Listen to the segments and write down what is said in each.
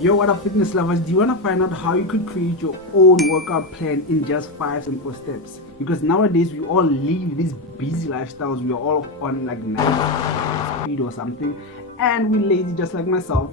Yo, what up, fitness lovers? Do you want to find out how you could create your own workout plan in just 5 simple steps? Because nowadays we all live these busy lifestyles. We are all on like 9 speed or something, and we're lazy just like myself,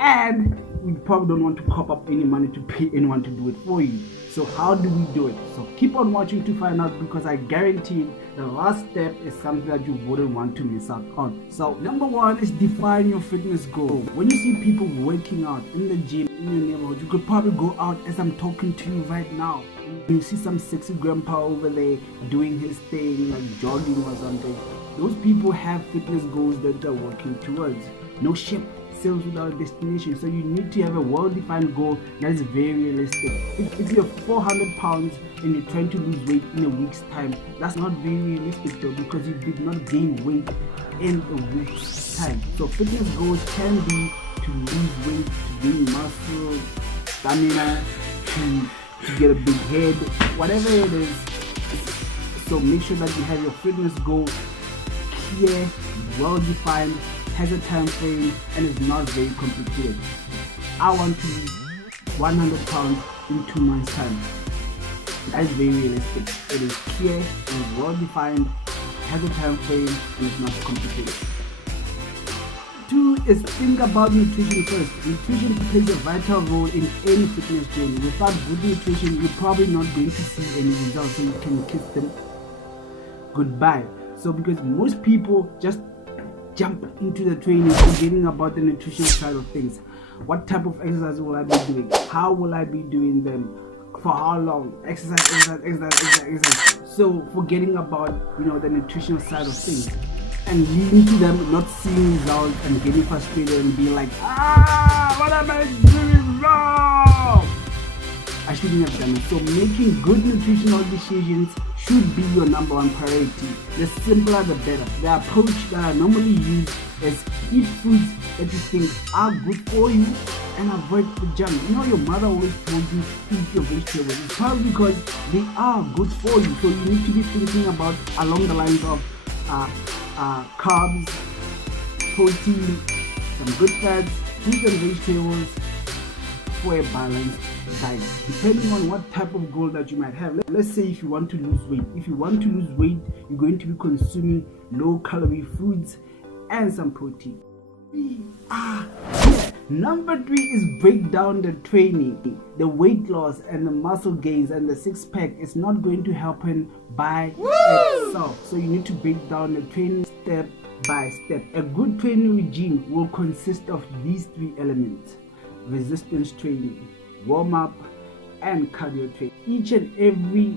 and we probably don't want to cop up any money to pay anyone to do it for you. So how do we do it? So keep on watching to find out, because I guarantee the last step is something that you wouldn't want to miss out on. So number one is define your fitness goal. When you see people working out in the gym in your neighborhood, you could probably go out as I'm talking to you right now. You see some sexy grandpa over there doing his thing, like jogging or something. Those people have fitness goals that they're working towards. No ship sails without a destination, so you need to have a well-defined goal that is very realistic. If you're 400 pounds and you're trying to lose weight in a week's time, that's not very realistic though, because you did not gain weight in a week's time. So fitness goals can be to lose weight, to gain muscle, stamina, to get a big head, whatever it is. So make sure that you have your fitness goal clear, well-defined, has a time frame, and is not very complicated. I want to lose 100 pounds in 2 months time. That is very realistic. It is clear, it is well defined, has a time frame, and is not complicated. 2 is think about nutrition first. Nutrition plays a vital role in any fitness journey. Without good nutrition, you're probably not going to see any results, so you can kiss them goodbye. So because most people just jump into the training forgetting about the nutritional side of things. What type of exercise will I be doing? How will I be doing them? For how long? Exercise. So forgetting about the nutritional side of things, and leading to them not seeing results and getting frustrated and being like, what am I doing wrong? I shouldn't have done it. So making good nutritional decisions should be your number one priority. The simpler the better. The approach that I normally use is eat foods that you think are good for you and avoid the junk. Your mother always told you eat your vegetables. It's probably because they are good for you. So you need to be thinking about along the lines of carbs, protein, some good fats, fruits and vegetables for a balanced diet, depending on what type of goal that you might have. Let's say if you want to lose weight. If you want to lose weight, you're going to be consuming low calorie foods and some protein. Number 3 is break down the training. The weight loss and the muscle gains and the six-pack is not going to happen by itself. So you need to break down the training step by step. A good training regime will consist of these 3 elements: resistance training, warm-up, and cardio training. Each and every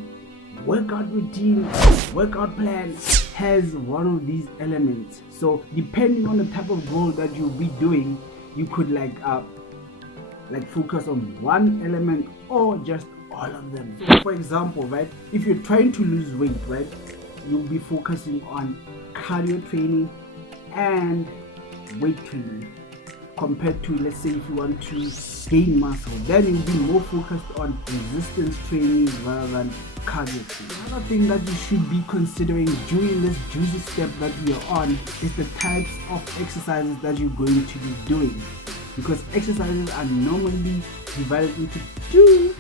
workout routine, workout plan has one of these elements. So depending on the type of goal that you'll be doing, you could like focus on one element or just all of them. So for example, right, if you're trying to lose weight, right, you'll be focusing on cardio training and weight training, compared to, let's say, if you want to gain muscle, then you'll be more focused on resistance training rather than cardio training. Another thing that you should be considering during this juicy step that we are on is the types of exercises that you're going to be doing, because exercises are normally divided into 2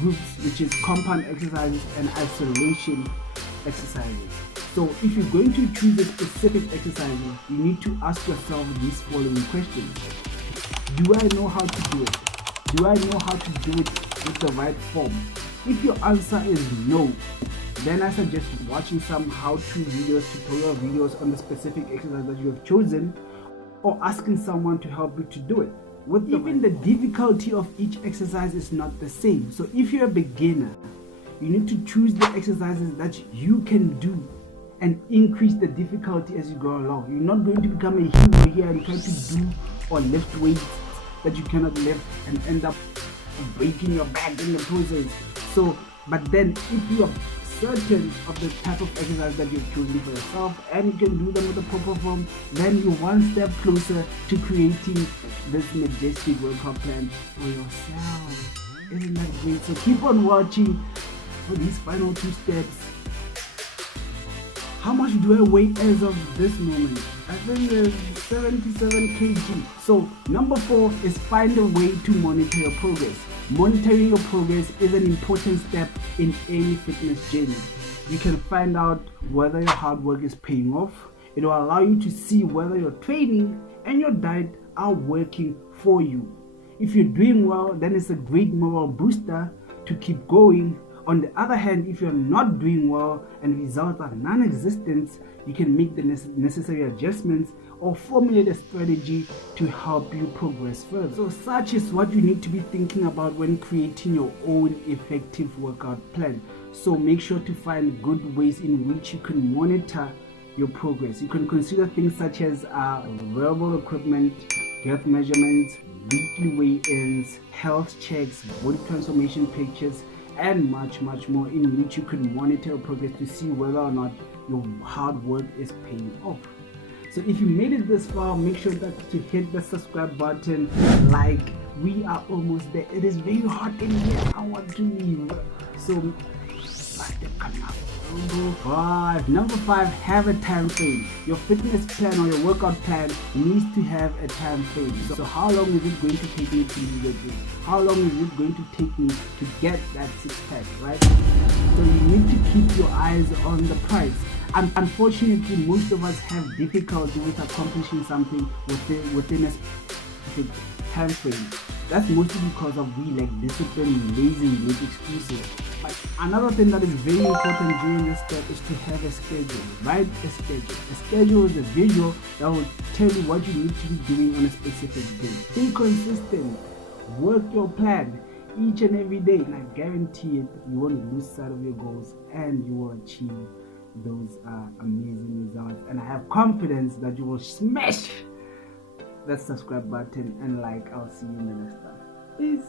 groups, which is compound exercises and isolation exercises. So if you're going to choose a specific exercise, you need to ask yourself these following questions. Do I know how to do it? Do I know how to do it with the right form? If your answer is no, then I suggest watching some how-to videos, tutorial videos on the specific exercise that you have chosen, or asking someone to help you to do it. Even the difficulty of each exercise is not the same. So if you're a beginner, you need to choose the exercises that you can do and increase the difficulty as you go along. You're not going to become a hero here and try to do or lift weights that you cannot lift and end up breaking your back in the process. So, but then if you are certain of the type of exercise that you've chosen for yourself and you can do them with the proper form, then you're one step closer to creating this majestic workout plan for yourself. Isn't that great? So keep on watching for these final 2 steps. How much do I weigh as of this moment? I think it's 77 kg. So number 4 is find a way to monitor your progress. Monitoring your progress is an important step in any fitness journey. You can find out whether your hard work is paying off. It will allow you to see whether your training and your diet are working for you. If you're doing well, then it's a great morale booster to keep going. On the other hand, if you're not doing well and results are non-existent, you can make the necessary adjustments or formulate a strategy to help you progress further. So such is what you need to be thinking about when creating your own effective workout plan. So make sure to find good ways in which you can monitor your progress. You can consider things such as wearable equipment, health measurements, weekly weigh-ins, health checks, body transformation pictures, and much more, in which you can monitor your progress to see whether or not your hard work is paying off. So if you made it this far, make sure that to hit the subscribe button. Like, we are almost there. It is very hot in here. I want to leave. So Number 5, have a time frame. Your fitness plan or your workout plan needs to have a time frame. So how long is it going to take me to lose weight? How long is it going to take me to get that six-pack, right? So you need to keep your eyes on the prize. And unfortunately, most of us have difficulty with accomplishing something within a specific time frame. That's mostly because of we lack discipline, lazy, make excuses. But another thing that is very important during this step is to have a schedule. Write a schedule. A schedule is a visual that will tell you what you need to be doing on a specific day. Stay consistent. Work your plan each and every day, and I guarantee it, you won't lose sight of your goals and you will achieve those amazing results. And I have confidence that you will smash that subscribe button and like. I'll see you in the next one. Peace.